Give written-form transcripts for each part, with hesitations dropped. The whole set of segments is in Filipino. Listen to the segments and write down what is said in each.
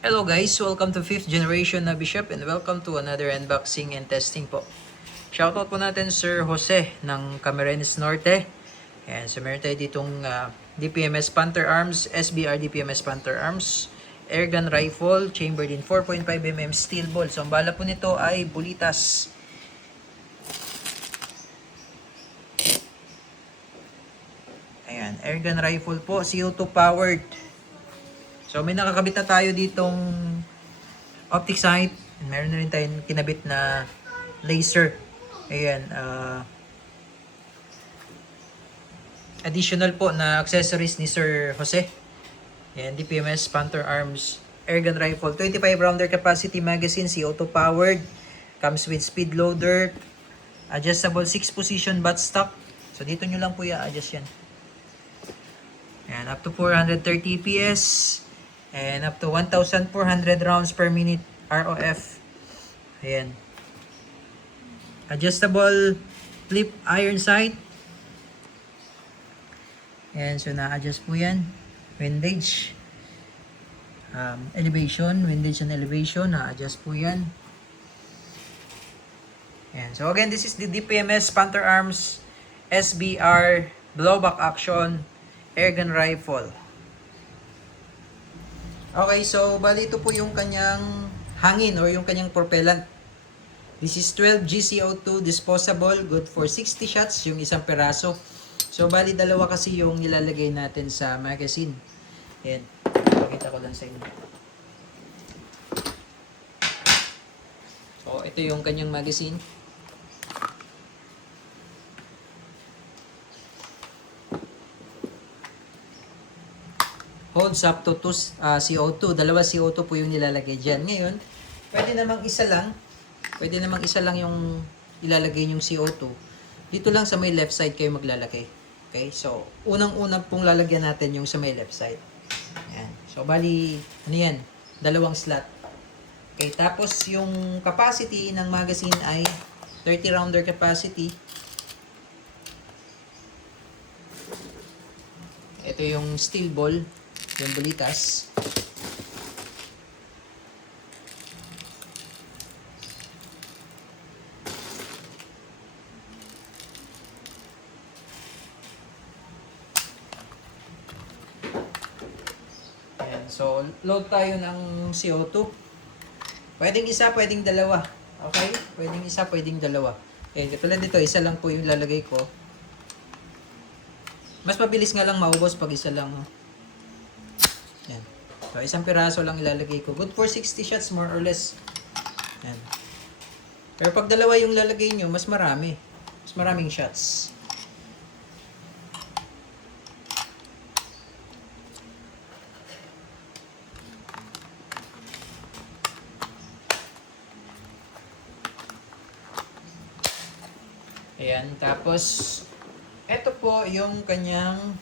Hello guys, welcome to 5th generation na Bishop and welcome to another unboxing and testing po. Shoutout po natin Sir Jose ng Camarines Norte. Ayan, so meron tayo ditong DPMS Panther Arms, SBR DPMS Panther Arms, airgun rifle, chambered in 4.5mm steel ball. So ang bala po nito ay bulitas. Ayan, airgun rifle po, CO2 powered. So may nakakabit na tayo ditong optic sight. Meron na rin tayong kinabit na laser. Ayan, additional po na accessories ni Sir Jose. Ayan, DPMS Panther Arms airgun rifle. 25 rounder capacity magazine, CO2 powered. Comes with speed loader. Adjustable 6 position buttstock. So dito nyo lang po i-adjust yan. Ayan, up to 430 PS. And up to 1,400 rounds per minute ROF. Ayan. Adjustable flip iron sight. Ayan, so na-adjust po yan. Windage. Elevation. Windage and elevation. Na-adjust po yan. Ayan. So again, this is the DPMS Panther Arms SBR blowback action airgun rifle. Okay, so bali ito po yung kanyang hangin or yung kanyang propellant. This is 12 GCO2 disposable, good for 60 shots yung isang peraso. So bali dalawa kasi yung nilalagay natin sa magazine. Ayan, pakita ko lang sa inyo. So ito yung kanyang magazine. Holds up to 2 CO2. Dalawa CO2 po yung nilalagay dyan. Ngayon, pwede namang isa lang. Pwede namang isa lang yung ilalagay yung CO2. Dito lang sa may left side kayo maglalagay. Okay? So, unang-unang pong lalagyan natin yung sa may left side. Ayan. So, bali, ano yan? Dalawang slot. Okay, tapos yung capacity ng magazine ay 30 rounder capacity. Ito yung steel ball. Yung bulitas. Ayan. So, load tayo ng CO2. Pwedeng isa, pwedeng dalawa. Okay? Pwedeng isa, pwedeng dalawa. Ayan, tulad dito, isa lang po yung lalagay ko. Mas mabilis nga lang maubos pag isa lang. Yan. So, isang piraso lang ilalagay ko. Good for 60 shots more or less. Yan. Pero pag dalawa yung lalagay nyo, mas marami. Mas maraming shots. Ayan. Tapos, eto po yung kanyang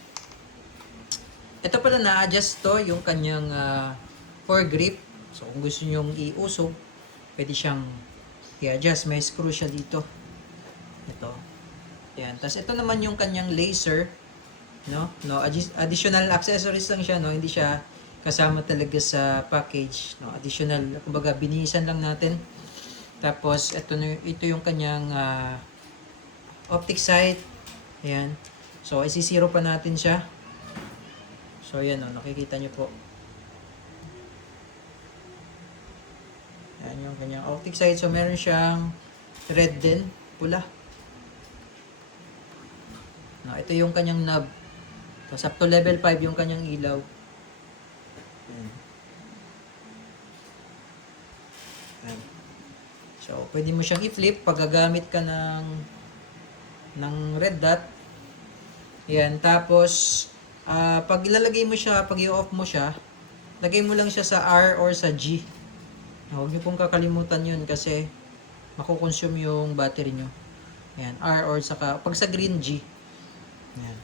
ito pala na-adjust to, yung kanyang foregrip. So, kung gusto nyong iusog, pwede siyang i-adjust. May screw siya dito. Ito. Yan. Tapos, ito naman yung kanyang laser. No? Additional accessories lang siya. No? Hindi siya kasama talaga sa package. No? Additional. Kumbaga, binihisan lang natin. Tapos, ito yung kanyang optic sight. Ayan. So, isi-zero pa natin siya. So, yan o. Nakikita nyo po. Yan yung kanyang optic sight. So, meron siyang red din. Pula. No, ito yung kanyang knob. Tapos, up to level 5 yung kanyang ilaw. Yan. Yan. So, pwede mo siyang i-flip pag gagamit ka ng red dot. Yan. Tapos, pag ilalagay mo siya, pag i-off mo siya, lagay mo lang siya sa R or sa G. Huwag niyo pong kakalimutan yun kasi makukonsume yung battery nyo. Ayan, R or saka, pag sa green, G. Ayan.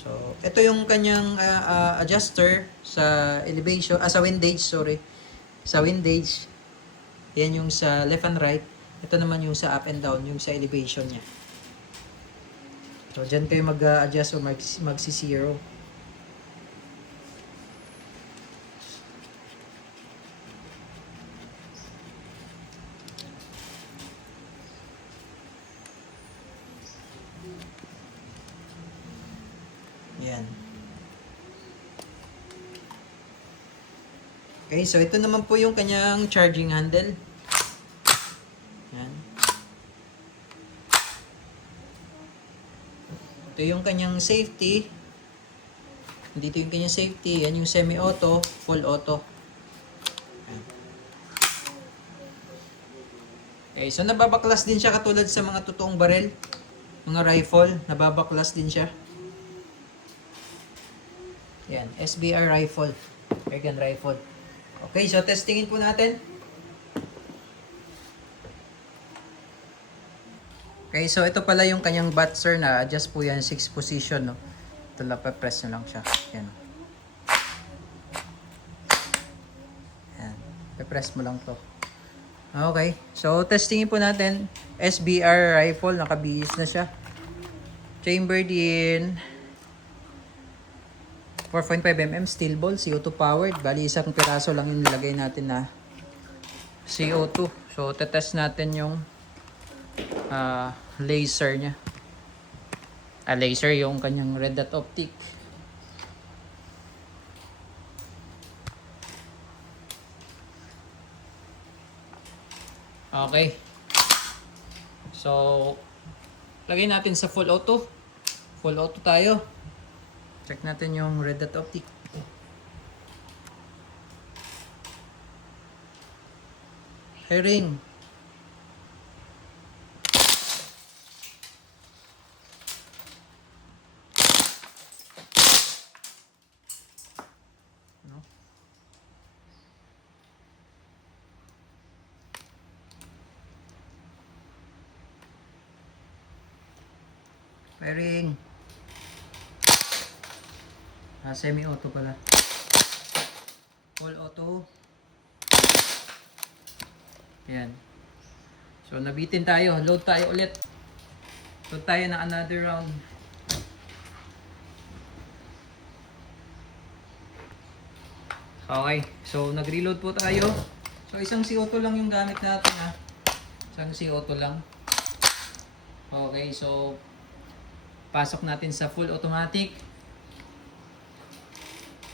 So, ito yung kanyang adjuster sa elevation, sa windage, sorry. Sa windage. Yan yung sa left and right. Ito naman yung sa up and down, yung sa elevation niya. So, dyan kayo mag-adjust o mag-zero. Okay, so ito naman po yung kanyang charging handle. Yan. Ito yung kanyang safety. Dito yung kanyang safety. Yan yung semi-auto, full auto. Yan. Okay, so nababaklas din siya katulad sa mga totoong barel. Mga rifle, nababaklas din siya. Yan, SBR rifle. Airgun rifle. Okay, so testingin po natin. Okay, so ito pala yung kanyang butzer na adjust po yan 6 position, no. Ito lang, press nyo lang siya. Yan. Yan. Press mo lang to. Okay, so testingin po natin. SBR rifle, nakabihis na siya. Chamber din 4.5mm steel ball, CO2 powered. Bali, isang piraso lang yung nilagay natin na CO2. So, tetest natin yung laser niya. Laser yung kanyang red dot optic. Okay. So, lagay natin sa full auto. Full auto tayo. Check natin yung red dot optic. Herring. No? Herring. Semi-auto pala. Full auto. Ayan. So, nabitin tayo. Load tayo ulit. Load tayo na another round. Okay. So, nag-reload po tayo. So, isang CO2 lang yung gamit natin, ha. Isang CO2 lang. Okay. So, pasok natin sa full automatic.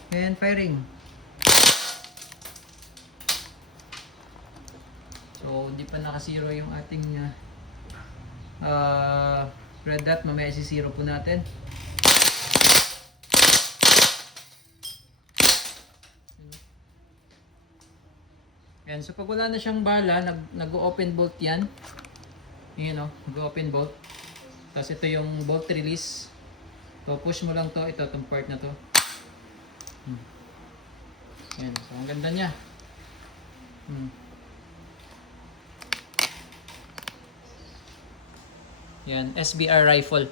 And firing. So, hindi pa naka-zero yung ating red dot. Mamaya isi-zero po natin. Yan. So, pag wala na siyang bala, nag-open bolt yan. Yun, no? Nag-open bolt. Tapos ito yung bolt release. So, push mo lang to. Ito, itong part na to. Yan. So, ang ganda niya. Yan. SBR rifle.